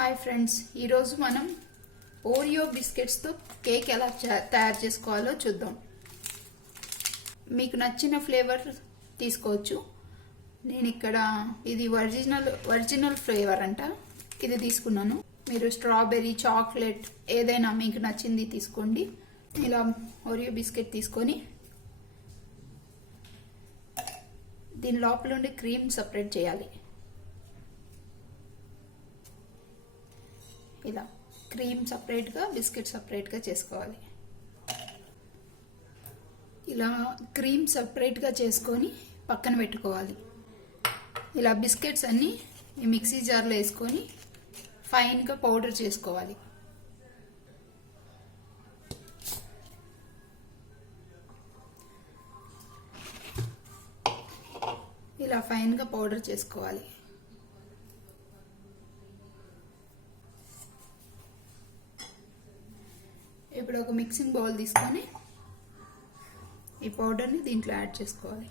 Hi friends, ఈరోజు మనం Oreo బిస్కెట్స్తో cake ఎలా తయారు చేసుకోవాలో చూద్దాం. మీకు నచ్చిన ఫ్లేవర్ తీసుకోవచ్చు. నేను ఇక్కడ ఇది ఒరిజినల్ ఫ్లేవర్ అంట, ఇది తీసుకున్నాను. మీరు స్ట్రాబెర్రీ, చాక్లెట్ ఏదైనా మీకు నచ్చింది తీసుకోండి. ఇలా ఓరియో బిస్కెట్ తీసుకొని దీని లోపల ఉండి క్రీమ్ సపరేట్ చేయాలి. ఇలా క్రీమ్ సపరేట్గా, బిస్కెట్ సపరేట్గా చేసుకోవాలి. ఇలా క్రీమ్ సపరేట్గా చేసుకొని పక్కన పెట్టుకోవాలి. ఇలా బిస్కెట్స్ అన్నీ ఈ మిక్సీ జార్లో వేసుకొని ఫైన్గా పౌడర్ చేసుకోవాలి. ఇలా ఫైన్గా పౌడర్ చేసుకోవాలి. ఇప్పుడు ఒక మిక్సింగ్ బౌల్ తీసుకొని ఈ పౌడర్ని దీంట్లో యాడ్ చేసుకోవాలి.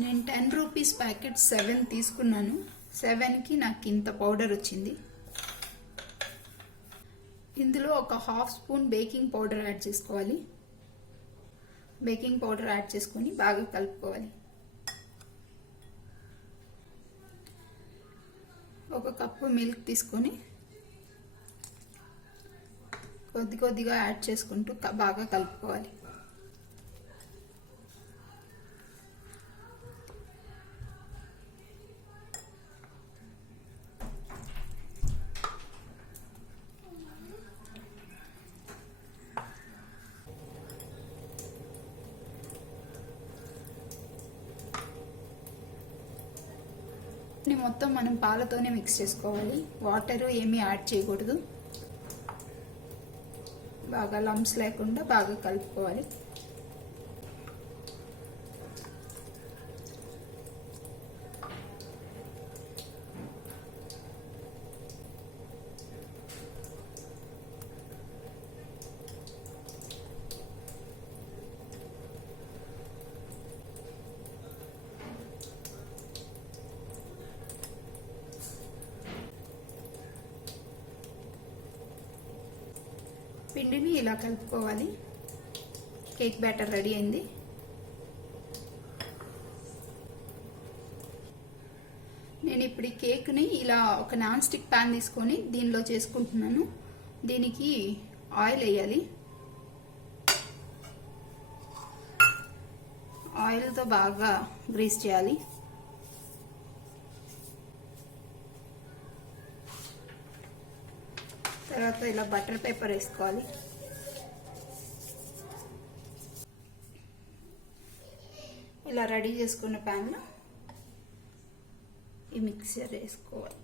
నేను 10 రూపీస్ ప్యాకెట్ 7 తీసుకున్నాను. 7కి నాకు ఇంత పౌడర్ వచ్చింది. ఇందులో ఒక half spoon baking powder add చేసుకోవాలి. బేకింగ్ పౌడర్ యాడ్ చేసుకొని బాగా కలుపుకోవాలి. ఒక కప్పు మిల్క్ తీసుకొని కొద్దిగా యాడ్ చేసుకుంటూ బాగా కలుపుకోవాలి. మొత్తం మనం పాలతోనే మిక్స్ చేసుకోవాలి. వాటర్ ఏమీ యాడ్ చేయకూడదు. బాగా లంప్స్ లేకుండా బాగా కలుపుకోవాలి. పిండిని ఇలా కలుపుకోవాలి. కేక్ బ్యాటర్ రెడీ అయింది. నేను ఇప్పుడు ఈ కేక్ని ఇలా ఒక నాన్ స్టిక్ ప్యాన్ తీసుకొని దీనిలో చేసుకుంటున్నాను. దీనికి ఆయిల్ వేయాలి. ఆయిల్తో బాగా గ్రీస్ చేయాలి. తర్వాత ఇలా బటర్ పేపర్ వేసుకోవాలి. ఇలా రెడీ చేసుకున్న ప్యాన్లో ఈ మిక్సర్ వేసుకోవాలి.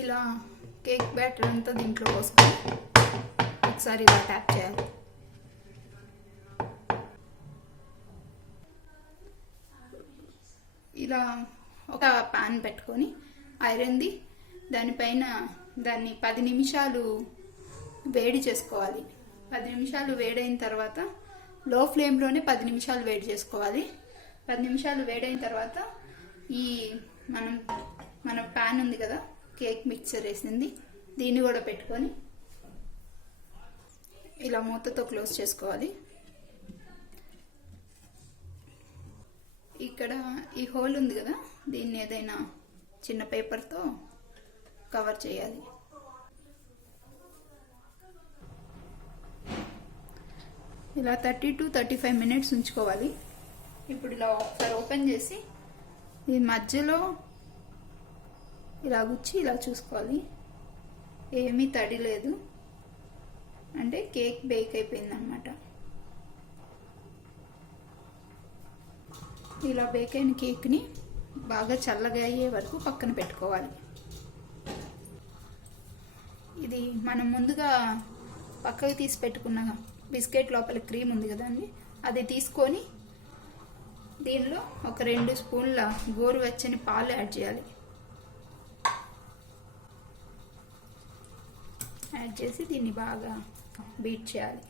ఇలా కేక్ బ్యాటర్ అంతా దీంట్లో పోసుకొని ఒకసారి ఇలా ట్యాప్ చేయాలి. ఇలా ఒక ప్యాన్ పెట్టుకొని ఐరన్ది దానిపైన దాన్ని 10 నిమిషాలు వేడి చేసుకోవాలి. 10 నిమిషాలు వేడైన తర్వాత లో ఫ్లేమ్లోనే 10 నిమిషాలు వేడి చేసుకోవాలి. 10 నిమిషాలు వేడైన తర్వాత ఈ మన ప్యాన్ ఉంది కదా, కేక్ మిక్చర్ వేసింది, దీన్ని కూడా పెట్టుకొని ఇలా మూతతో క్లోజ్ చేసుకోవాలి. ఇక్కడ ఈ హోల్ ఉంది కదా, దీన్ని ఏదైనా చిన్న పేపర్తో కవర్ చేయాలి. ఇలా 30 to 35 మినిట్స్ ఉంచుకోవాలి. ఇప్పుడు ఇలా ఒకసారి ఓపెన్ చేసి ఈ మధ్యలో ఇలా గుచ్చి ఇలా చూసుకోవాలి. ఏమీ తడి లేదు అంటే కేక్ బేక్ అయిపోయింది అన్నమాట. ఇలా బేక్ అయిన కేక్ని బాగా చల్లగా అయ్యే వరకు పక్కన పెట్టుకోవాలి. ఇది మనం ముందుగా పక్కకి తీసి పెట్టుకున్న బిస్కెట్ లోపల క్రీమ్ ఉంది కదండి, అది తీసుకొని దీనిలో ఒక 2 స్పూన్ల గోరువెచ్చని పాలు యాడ్ చేయాలి. యాడ్ చేసి దీన్ని బాగా బీట్ చేయాలి.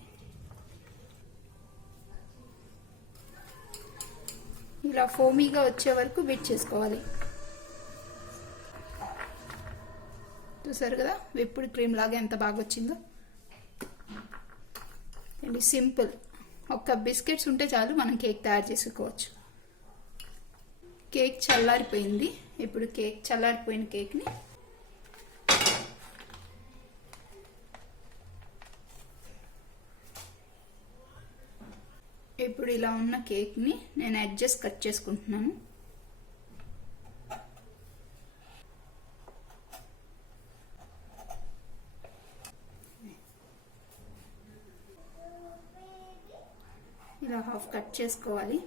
ఇలా ఫోమీగా వచ్చే వరకు బీట్ చేసుకోవాలి. చూసారు కదా విప్పుడు క్రీమ్ లాగా ఎంత బాగా వచ్చిందో. అండి సింపుల్, ఒక్క బిస్కెట్స్ ఉంటే చాలు మనం కేక్ తయారు చేసుకోవచ్చు. కేక్ చల్లారిపోయింది. ఇప్పుడు చల్లారిపోయిన కేక్ని ఇప్పుడు ఇలా ఉన్న కేక్ని నేను ఎడ్జెస్ కట్ చేసుకుంటున్నాను. ఇలా హాఫ్ కట్ చేసుకోవాలి.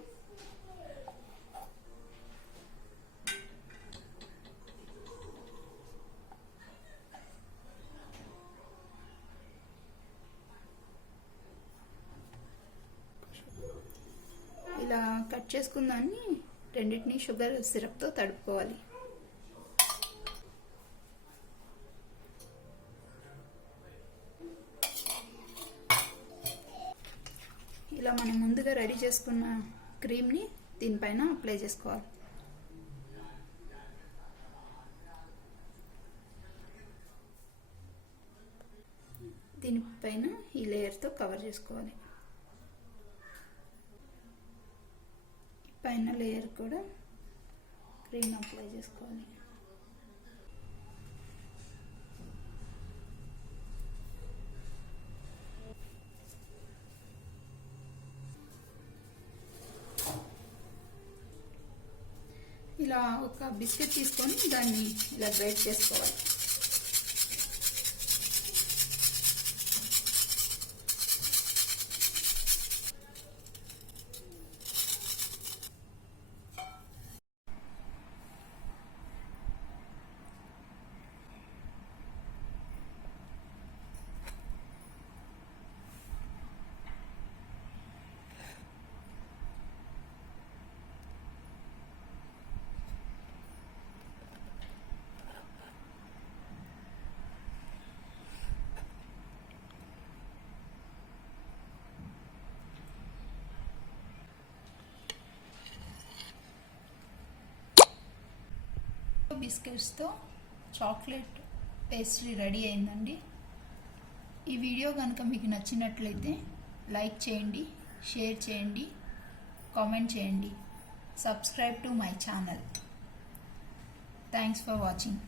ఇలా కట్ చేసుకున్న దాన్ని రెండింటిని షుగర్ సిరప్తో తడుపుకోవాలి. ఇలా మనం ముందుగా రెడీ చేసుకున్న క్రీమ్ని దీనిపైన అప్లై చేసుకోవాలి. దీనిపైన ఈ లేయర్తో కవర్ చేసుకోవాలి. పైన లేయర్ కూడా క్రీమ్ అప్లై చేసుకోవాలి. ఇలా ఒక బిస్కెట్ తీసుకొని దాన్ని ఇలా బ్రేక్ చేసుకోవాలి. బిస్కెట్స్తో చాక్లెట్ పేస్ట్రీ రెడీ అయిందండి. ఈ వీడియో కనుక మీకు నచ్చినట్లయితే లైక్ చేయండి, షేర్ చేయండి, కామెంట్ చేయండి. Subscribe to my channel. Thanks for watching.